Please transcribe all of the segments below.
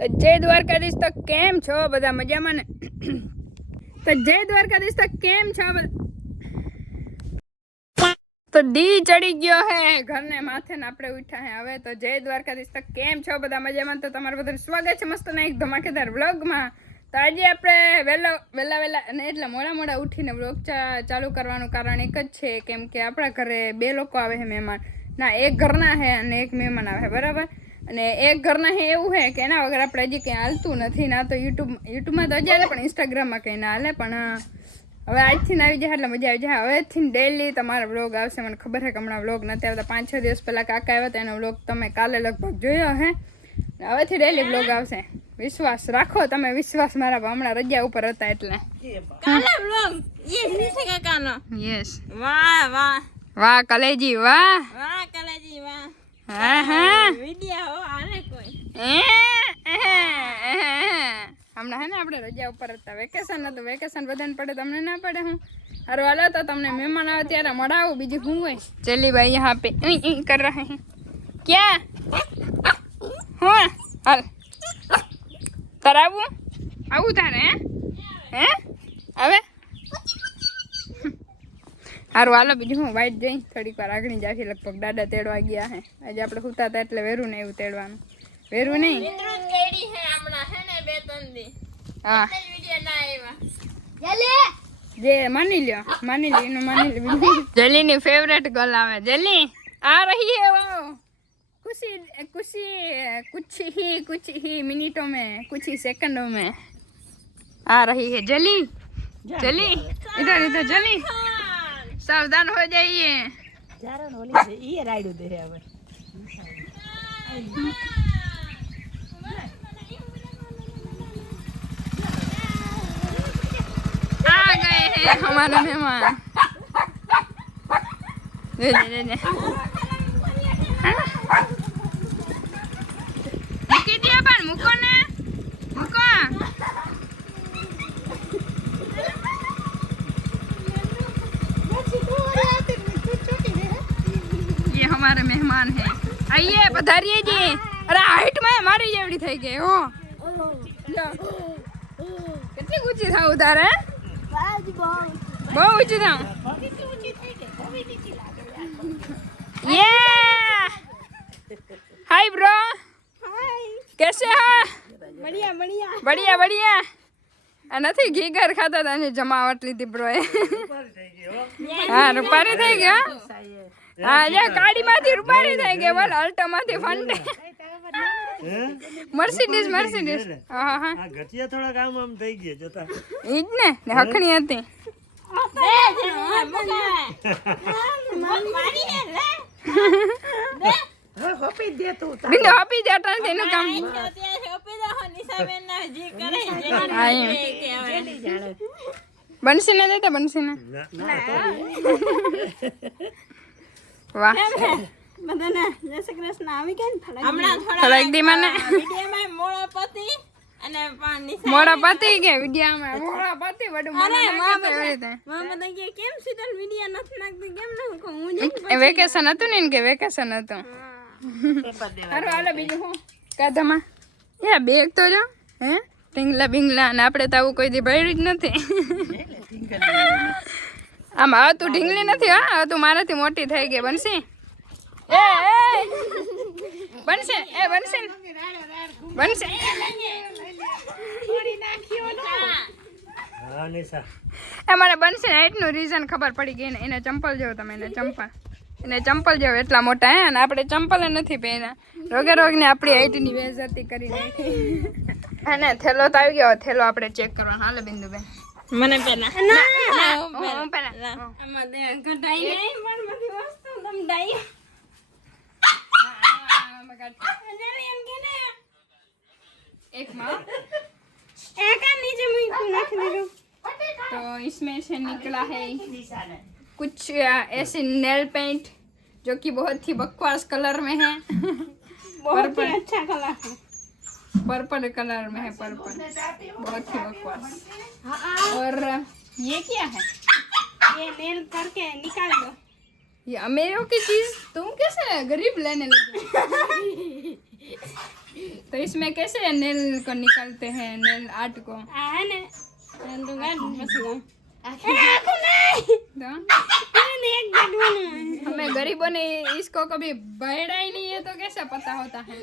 તો જય દ્વારકાધીશ, તો કેમ છો બધા મજામાં ને? તો જય દ્વારકાધીશ, તો કેમ છો તો ડી ચડી ગયો હે, ઘરને માથે ને આપણે ઉઠ્યા હે. હવે તો જય દ્વારકાધીશ, તો કેમ છો બધા મજામાં? તો તમારું બધાનું સ્વાગત છે મસ્ત ના એક ધમાકેદાર વ્લોગમાં. તો આજે આપણે વહેલો વહેલા વહેલા અને એટલે મોડા મોડા ઉઠીને વ્લોગ ચાલુ કરવાનું કારણ એક જ છે, કેમ કે આપણા ઘરે બે લોકો આવે છે મહેમાન. ના, એક ઘરના છે અને એક મહેમાન આવે બરાબર? અને એક ઘરના હે એવું હે કે એના વગર આપણે હજી કંઈ હાલતું નથી. ના તો યુટ્યુબ યુટ્યુબમાં તો હજી હાલે પણ ઇન્સ્ટાગ્રામમાં કંઈ ના હાલે. પણ હવે આજથી આવી જાય એટલે મજા આવી જાય. હવેથી ડેલી તમારા વ્લોગ આવશે. મને ખબર છે કે હમણાં વ્લોગ નથી આવતા. પાંચ છ દિવસ પહેલાં કાકા આવ્યા હતા. એનો વ્લોગ તમે કાલે લગભગ જોયો હે. હવેથી ડેલી વ્લોગ આવશે. વિશ્વાસ રાખો તમે વિશ્વાસ મારા હમણાં રજા ઉપર હતા એટલે. યસ વાહ વાહ. વાહ કલેજી વાહ. વાહ કલેજી વાહ. હા હા. વિડિયા આને કોઈ. હમણાં હે ને આપણે રજા ઉપર હતા. વેકેશન હતું. વેકેશન બધાને પડે તમને ના પડે હું? અરે હાલો તો તમને મહેમાન આવે ત્યારે મળાવું. બીજું હું હોય? ચલી ભાઈ યહાં પે ઈ કર રહે હે. ક્યાં? હા હાલ. તરાવું આવું તારે હે? હે? હારું હાલો બીજું હું વાઈટ જઈ થોડીક વાર આગળ જાખી લગભગ દાદા તેડવા ગયા હે આજે આપણે સુતા હતા એટલે વેરું ને એવું તેડવાનું વેરું નહીં ઇન્દ્રુત કેડી હે હમણાં હે ને બે ત્રણ દી હા વિડિયા ના આવ્યા જે માની લ્યો માની લ્યો એનું માની લ્યો જલીની ફેવરેટ ગર્લ આવે જલી આ રહી है वो कुछ ही कुछ ही कुछ ही कुछ ही मिनटों में कुछ ही सेकंडों में आ रही है जली जली इधर इधर जली સાવધાન હો જઈએ. ચારણ હોલી છે ઈ મહેમાન. मेहमान है। आइए पधारिये जी। अरे हाइट में हमारी जेवड़ी थी गए हो। कितनी ऊँची था उधर है? बहुत ऊँची था। ये। हाय ब्रो हाय कैसे हो? बढ़िया बढ़िया। बढ़िया बढ़िया। अना थी घी घर खाता था जमावट ली थी ब्रो ए। हाँ। रुपारी थे क्या હા જે ગાડીમાંથી રૂપારી થઈ ગઈ બોલ અલ્ટોમાંથી ફંડે. Mercedes Mercedes. હા હા આ થોડા કામ આમ થઈ ગયા જતા. ઈ જ ને હખણી હતી. બિંદુ આપી દે અટાણે તેનું કામ. કે બનશી ને દેતા બનશે ને. વાહ. બધાને જય શ્રી કૃષ્ણ. આવી થોડા હમણાં થોડા થોડાક દી મને? વિડીયોમાં મોળો પતિ અને મોડા પતી ગયા વિડીયામાં? મોડા પતી બધું મને નાખે તો એવી રીતે. કે કેમ સીધા વીડિયો નથી નાખતી? કેમ ન હું જ વેકેશન હતું ને કે વેકેશન હતું. હારું હાલો બીજું હું? કાધામાં? એ બેગ તો જો હે? ઢીંગલા બિંગલા અને આપણે તો આવું કોઈ દી ભર્યું જ નથી. આમ હવે તું ઢીંગલી નથી હા? હવે તું મારાથી મોટી થઈ ગઈ બનશે? એ એ! બનશે એ બનશે બનશે. એ મને બનશે એટલું રીઝન ખબર પડી ગઈ ને એને ચંપલ જેવો તમે એને ચંપલ. એને ચંપલ જેવો એટલા મોટા હે? અને આપણે ચંપલ નથી પહેર્યા. રોગે રોગને આપણી હાઈટની બેઇજ્જતી કરી નાખી. અને થેલો તો આવી ગયો થેલો આપણે ચેક કરવાનો હાલે બિંદુબેન. મને પેલા હું પહેલા આમાં દે ઘટાઈ નહીં પણ બધી વસ્તુ તમ ડાઈ જલ્દી એમ કે ને एक माँ એકા નીચે મૂકી નાખી દીધું तो इसमें से निकला है कुछ अ, ऐसे नेल पेंट जो कि बहुत ही बकवास कलर में है बहुत ही अच्छा कलर है पर्पल कलर में है पर्पल। बहुत ही बकवास। और ये क्या है? ये नेल करके निकाल दो। ये अमेरों की चीज़? तुम कैसे गरीब लेने लगे तो इसमें कैसे नेल को निकालते हैं? नेल आर्ट को? तो? हमें गरीबों ने इसको कभी बैठा ही नहीं है तो कैसे पता होता है?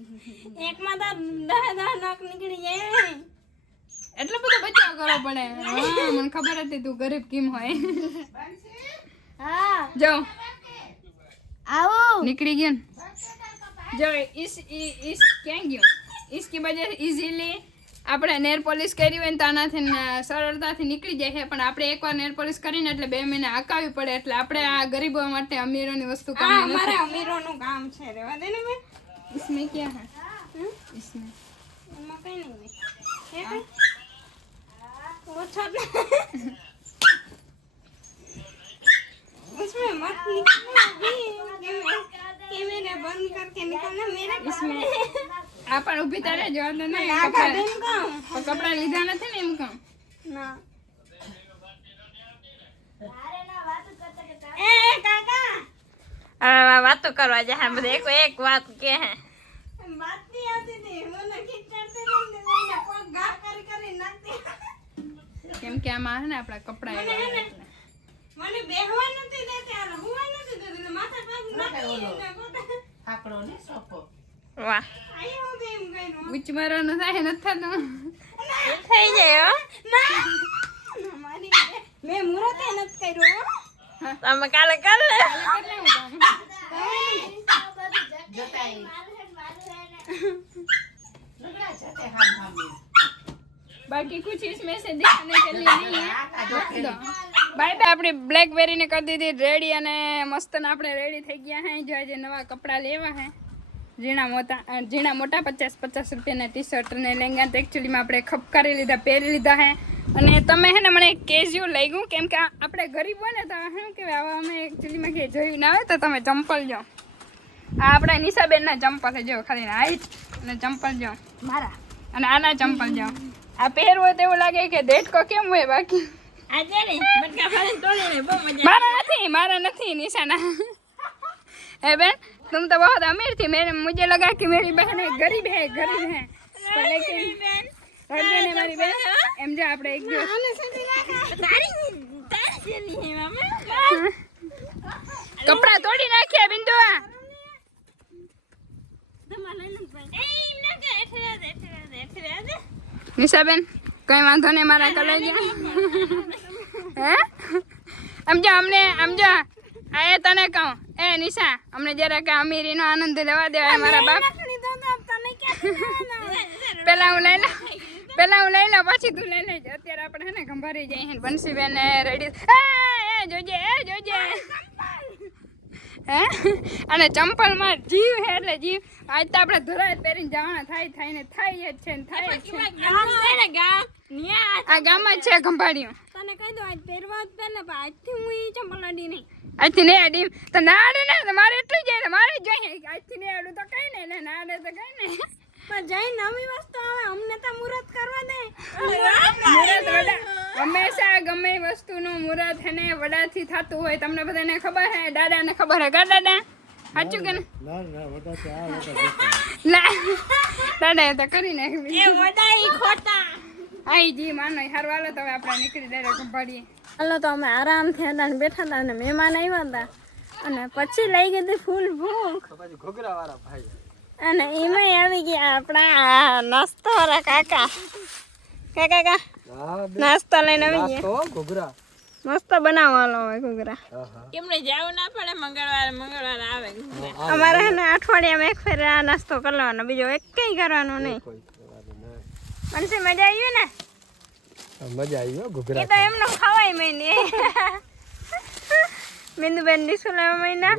એકમાં તો દહ દહ નખ નીકળી જાય. એટલે બધો બચાવ કરવો પડે. હા મને ખબર હતી તું ગરીબ કેમ હોય. હા. જો. આવો. નીકળી ગયો જો ઈસ ઈસ ક્યાં ગયો? ઈસકી બજાર ઈઝીલી આપણે નેર પોલિશ કરી હોય ને તો આનાથી સરળતાથી નીકળી જાય છે. પણ આપણે એકવાર નેર પોલિશ કરીને એટલે બે મહિને હકાવી પડે. એટલે આપણે આ ગરીબો માટે અમીરોની વસ્તુ કામ અમારે અમીરોનું કામ છે. રેવા દે ને મેં ઇસમે ક્યાં હે? इसमें એમાં કઈ નહીં હોય. હે કઈ? ઓછો જ उसमें मत निकलना अभी कैमरा बंद करके निकलना मेरा काम है આ પણ ઊભી તારે જવા દે ને ના કપડાં કાઢે ને કામ કપડાં લીધા નથી ને એમ કામ ના એ એ, કાકા હવે વાતો કરવા જાય બધા એક એક વાત કે હે બાત નહીં આવતી હતી. મને ખીચડતી હતી ને પગ ઘા કરી કરી નાખતી. કેમ કે આમાં હે ને આપણા કપડા મને ને બેહવા નથી દેતી હુવા નથી દેતી. માથા પગ નાખી ને સોપો વાહ. આઈ હું તો એમ કર્યું ઉચ્ચ મારવાનું થાય નથી થતું. થઈ જાય ના. ના, મેં મુહૂર્તે નથી કર્યું હો. તમે કાલે કર લે કરી લેવું કામ. बाकी कुछ इसमें से दिखाने के लिए नहीं है रख दो બાય બાય આપણી બ્લેકબેરી ને કરી દીધી રેડી અને મસ્ત ને આપણે રેડી થઈ ગયા હે જો આજે નવા કપડાં લેવા હે ઝીણા મોટા અ, ઝીણા મોટા પચાસ પચાસ રૂપિયાના ટી શર્ટ અને લેંગા તો એકચ્યુઅલીમાં આપણે ખપકારી લીધા પહેરી લીધા હે અને તમે હે ને મને કેઝ્યુઅલ લઈ ગયું કેમ કે આ આપણે ગરીબ હોય ને તો શું કહેવાય આવા અમે એકચ્યુઅલીમાં કે જોયું ના આવે તો તમે ચંપલ જો આ આપણા નિશાબેનના ચંપલ છે જો ખાલી હાઈટ અને ચંપલ જો મારા અને આના ચંપલ જો આ પહેરવું હોય તો એવું લાગે કે દેડકો કેમ હોય બાકી આજે ને બટકા ફાડીને તોડી લે બહુ મજા મારા નથી મારા નથી નિશાના है बहन तुम तो बहुत अमीर थी मेरे मुझे लगा कि मेरी बहन है गरीब है गरीब है पर लेकिन हरदीन है मेरी बहन एम जो આપણે એક દિવસ તારી તારી જેની હે મામા કપડા તોડી નાખ્યા બિંદુ નિશાબેન કઈ વાંધો નહીં, મારા કલેજ. હે? આમ જો, અમને, આમ જો, આ એ તને કહું. એ નિશા, અમને જરાક કે અમીરીનો આનંદ લેવા દેવાય મારા બાપ. પેલા હું લઈ લઉં, પેલા હું લઈ લઉં, પછી તું લઈ લેજે. અત્યારે આપણે હે ને ગંભારી જઈએ છીએ બંસીબેન રેડી. એ જોજે એ જોજે. હે? અને ચંપલમાં જીવ હે એટલે જીવ. આજ તો આપણે ધરાય પહેરીને જવાના થાય થાય ને થાય જ છે ને થાય જ છે. આ ગામમાં છે ગંભારીઓ તને કહી દઉં આજ પહેરવા જ પહેરને પણ આજથી હું એ ચંપલ અડી નહીં. આજથી નહીં આડી તો ના અડે ને તો મારે એટલું જ જાય મારે જ જોઈએ. આજથી નહીં આડું તો કઈ નહીં ને ના અડે તો કઈ નહીં. પણ જય નવી વસ્તુ આવે અમને તો મુરત કરવા દે. મુરત વડા હંમેશા ગમે એ વસ્તુનું મુરત હે ને વડાથી થતું હોય તમને બધાને ખબર હે? દાદાને ખબર હે? કા દાદા? સાચું કે ને ના ના વડા તો આ વડા ના. દાદાએ તો કરી ને એ ઈ ખોટા. આઈ જી માનો હાર. વાલો તો હવે આપણે નીકળી ડાયરેક્ટ ભાડીએ હાલો તો અમે આરામથી હતા ને બેઠા હતા અને મહેમાન આવ્યા હતા. અને પછી લઈ ગઈ હતી ફૂલ ભૂખ. અને એમાંય આવી ગયા આપણા નાસ્તો વાળા કાકા. કાકા કા નાસ્તો લઈને આવી ગયા. મસ્ત બનાવવાનો હોય ઘોઘરા. એમને જાવું ના પડે મંગળવારે મંગળવારે આવે. અમારે હે ને અઠવાડિયામાં એક ફેર આ નાસ્તો કરવાનો બીજો એક કઈ કરવાનો નહીં. મનસે મજા આવી ને? મજા આવી હો એ તો એમનો ખવાય મહિને. બિંદુબેન લેવા મહિના?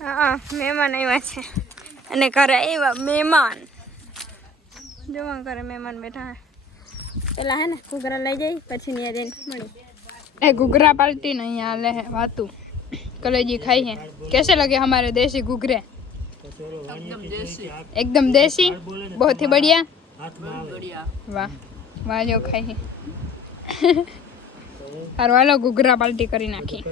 હા મહેમાન આવ્યા છે. અને ઘરે એવા મહેમાન. જોવા ઘરે મહેમાન બેઠા પેલા હે ને ઘૂઘરા લઈ જાય પછી ત્યાં જઈને મળી. એ ઘૂઘરા પાલટી ને અહીંયા લે વાતું. કલેજી ખાઈ હે. કેસે લગે અમારે દેશી ઘૂઘરે? એકદમ દેશી? બહુ થી બઢિયા? વાહ વાહ, જો ખાઈ હે. હારો, હાલો, ઘૂઘરા પાલટી કરી નાખી.